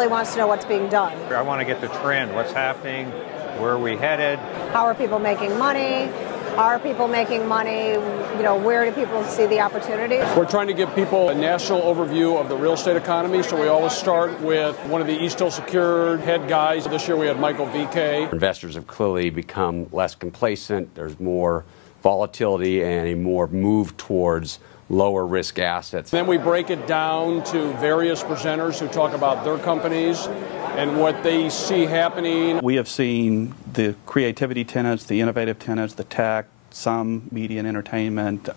really wants to know what's being done. I want to get the trend, what's happening, where are we headed. How are people making money? Are people making money? Where do people see the opportunity? We're trying to give people a national overview of the real estate economy, so we always start with one of the East Hill Secured head guys. This year we had Michael VK. Investors have clearly become less complacent. There's more volatility and a more move towards lower risk assets. Then we break it down to various presenters who talk about their companies and what they see happening. We have seen the creativity tenants, the innovative tenants, the tech, some media and entertainment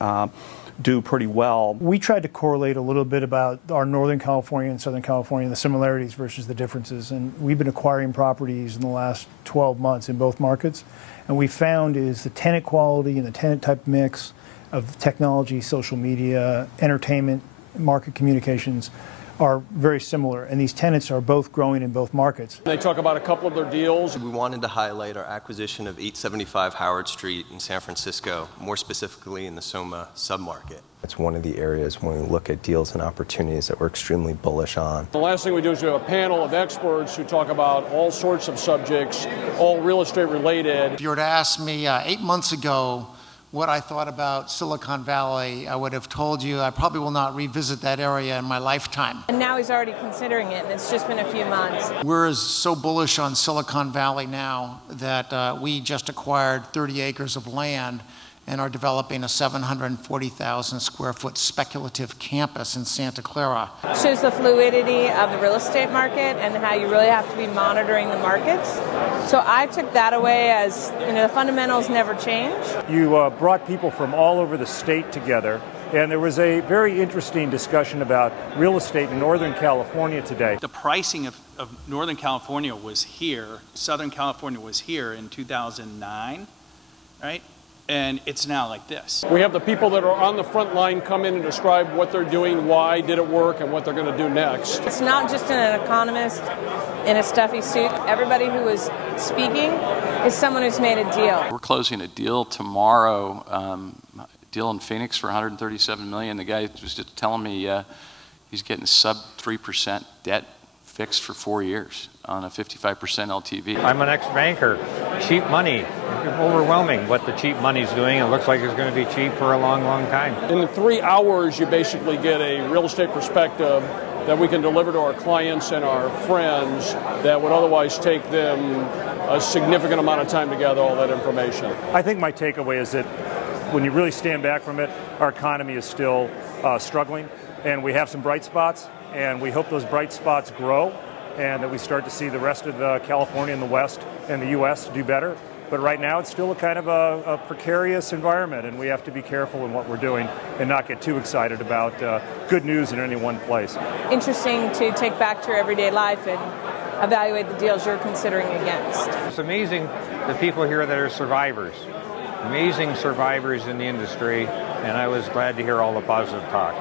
do pretty well. We tried to correlate a little bit about our Northern California and Southern California, the similarities versus the differences. And we've been acquiring properties in the last 12 months in both markets. And we found is the tenant quality and the tenant type mix of technology, social media, entertainment, market communications are very similar, and these tenants are both growing in both markets. They talk about a couple of their deals. We wanted to highlight our acquisition of 875 Howard Street in San Francisco, more specifically in the SoMa submarket. It's one of the areas when we look at deals and opportunities that we're extremely bullish on. The last thing we do is we have a panel of experts who talk about all sorts of subjects, all real estate related. If you were to ask me 8 months ago what I thought about Silicon Valley, I would have told you I probably will not revisit that area in my lifetime. And now he's already considering it, and it's just been a few months. We're so bullish on Silicon Valley now that we just acquired 30 acres of land and are developing a 740,000 square foot speculative campus in Santa Clara. It shows the fluidity of the real estate market and how you really have to be monitoring the markets. So I took that away as, the fundamentals never change. You brought people from all over the state together, and there was a very interesting discussion about real estate in Northern California today. The pricing of Northern California was here, Southern California was here in 2009, right? And it's now like this. We have the people that are on the front line come in and describe what they're doing, why did it work, and what they're going to do next. It's not just an economist in a stuffy suit. Everybody who is speaking is someone who's made a deal. We're closing a deal tomorrow, deal in Phoenix for $137 million. The guy was just telling me he's getting sub 3% debt fixed for 4 years on a 55% LTV. I'm an ex-banker. Cheap money. Overwhelming what the cheap money's doing. It looks like it's going to be cheap for a long, long time. In 3 hours, you basically get a real estate perspective that we can deliver to our clients and our friends that would otherwise take them a significant amount of time to gather all that information. I think my takeaway is that when you really stand back from it, our economy is still struggling, and we have some bright spots, and we hope those bright spots grow and that we start to see the rest of California and the West and the U.S. do better. But right now it's still a kind of a precarious environment, and we have to be careful in what we're doing and not get too excited about good news in any one place. Interesting to take back to your everyday life and evaluate the deals you're considering against. It's amazing the people here that are survivors. Amazing survivors in the industry, and I was glad to hear all the positive talk.